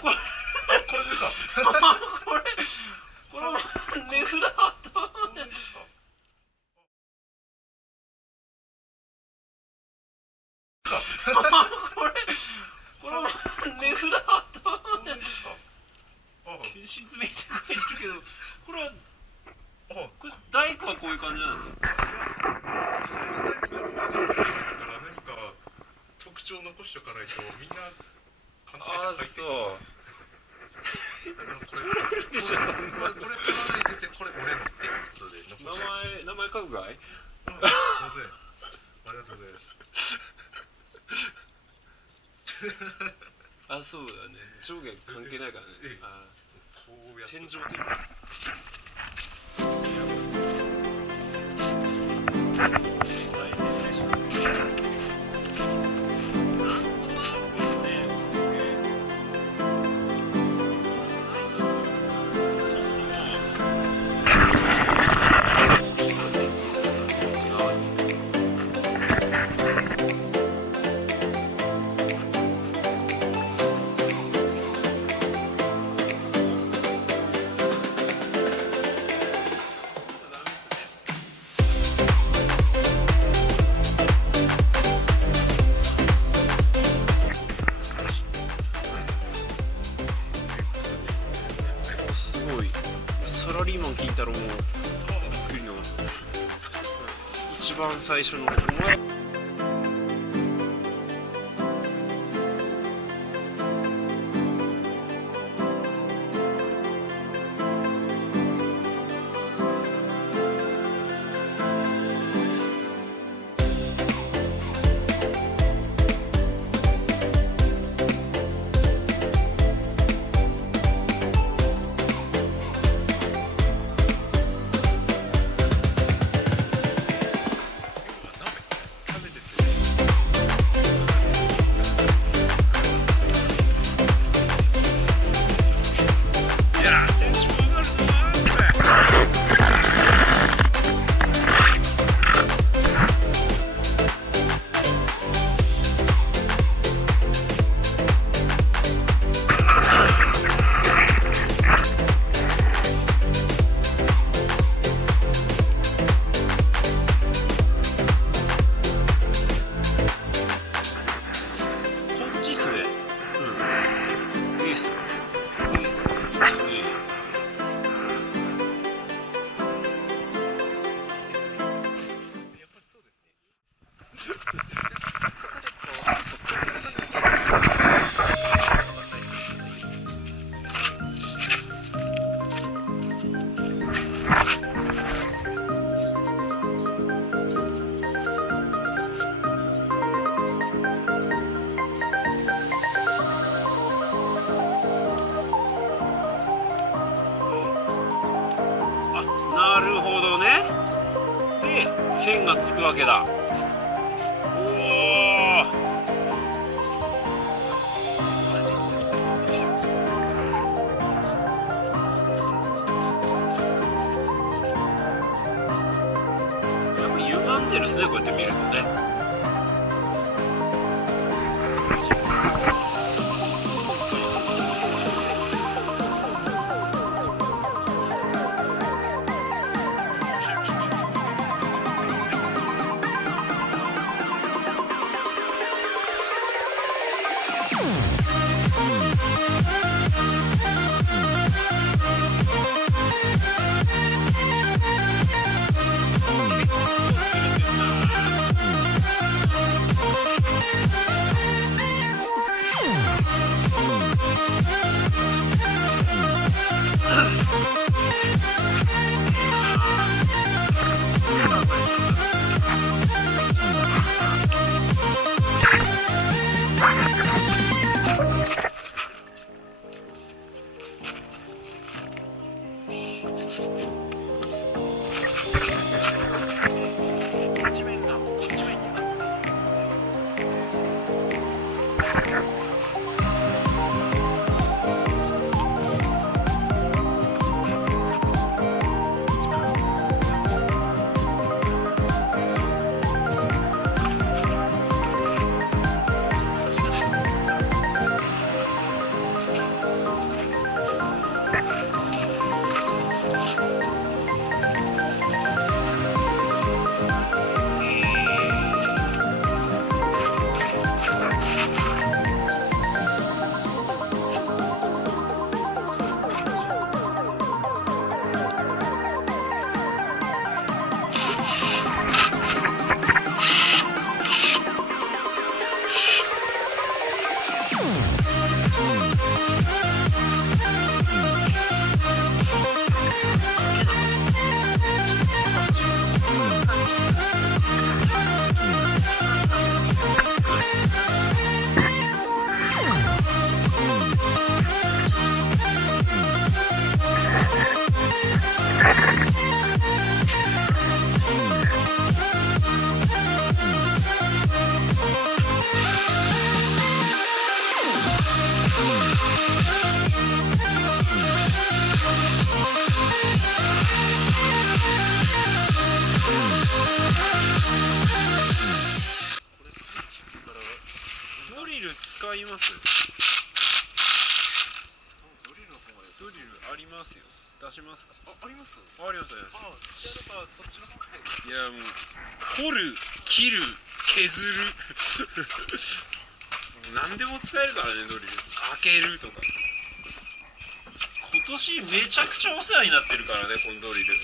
これですか。これ値札あった。これ値札あった。説明って書いてるけど、これ大工はこういう感じなんですか。何か特徴を残しておかないとみんな勘違いしちゃう。だからこれでしょ、そんなこれ取らないでて、これ俺のっていうことで残して。名前書くかい。すいません、ありがとうございます。あ、そうだね、上下関係ないからね。こうやって天井的。サラリーマン聞いたらもうびっくりの一番最初の線がつくわけだ。おお。やっぱり歪んでるですね、こうやって見るとね。ドリル使います？ドリルの方がドリルありますよ。出しますか？あります？あります。じゃあなんかそっちの方がいやもう掘る、切る、削る何でも使えるからね、ドリル。開けるとか。今年めちゃくちゃお世話になってるからね、このドリル。い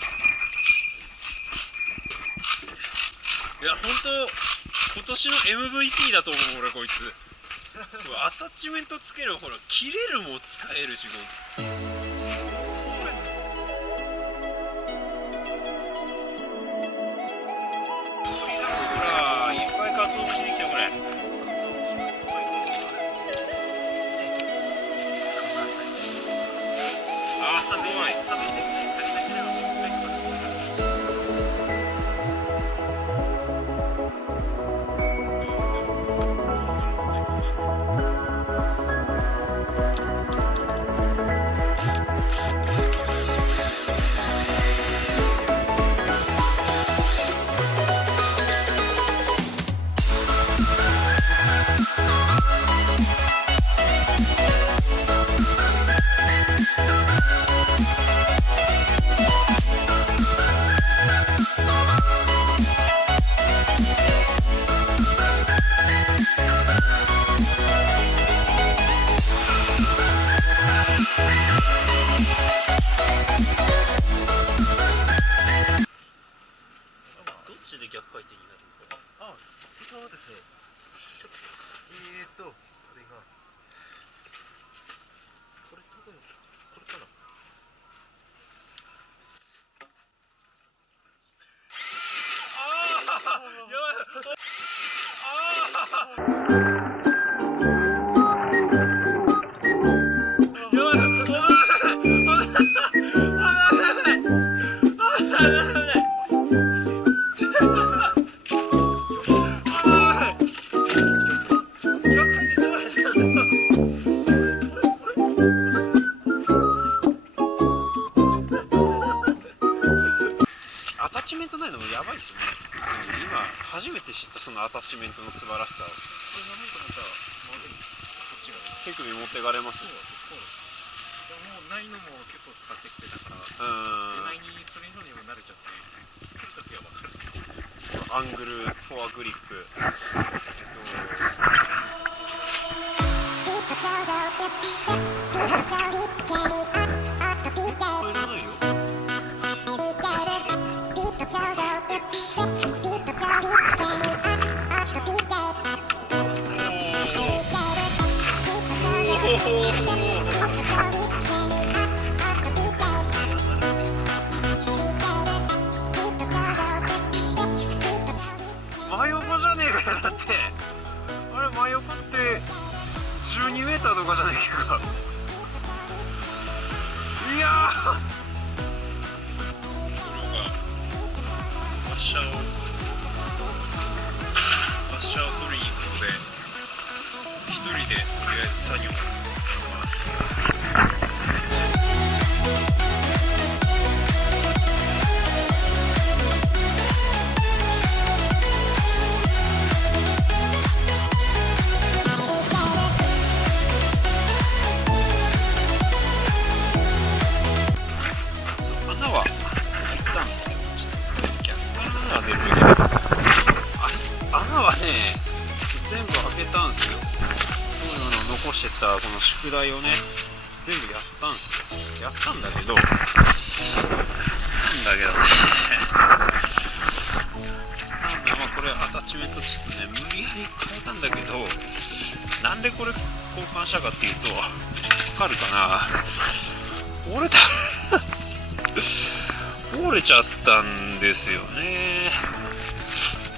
や本当今年の MVP だと思う俺こいつ。アタッチメントつける、ほら切れるも使えるし、ほらいっぱいかつお節できたこれ。あーすごい。アタッチメントないのもやばいですね。今初めて知ったそのアタッチメントの素晴らしさを。これがないとまたまずい。こっちが手首持ってかれます。そうもうないのも結構使ってきてたから、ないにそれのにも慣れちゃって、来るときは分かる。アングル、フォアグリップ。真横じゃねえかよ、だってあれ真横って12メーターとかじゃねえか。いやーアッシャーを取りに行くので一人でとりあえず作業をやります。穴は開いたんですよ。逆から穴が出るべきだ。穴はね全部開けたんですよ。そういうの残してたこの宿題をね全部やったんですよ。やったんだけどねなんでまあこれアタッチメントちょっとね無理やり変えたんだけど、なんでこれ交換したかっていうとわかるかな。折れちゃったんですよね。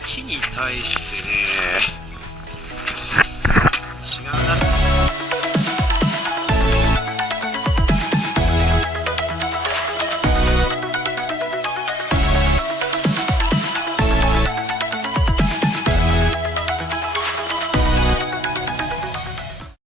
木に対してね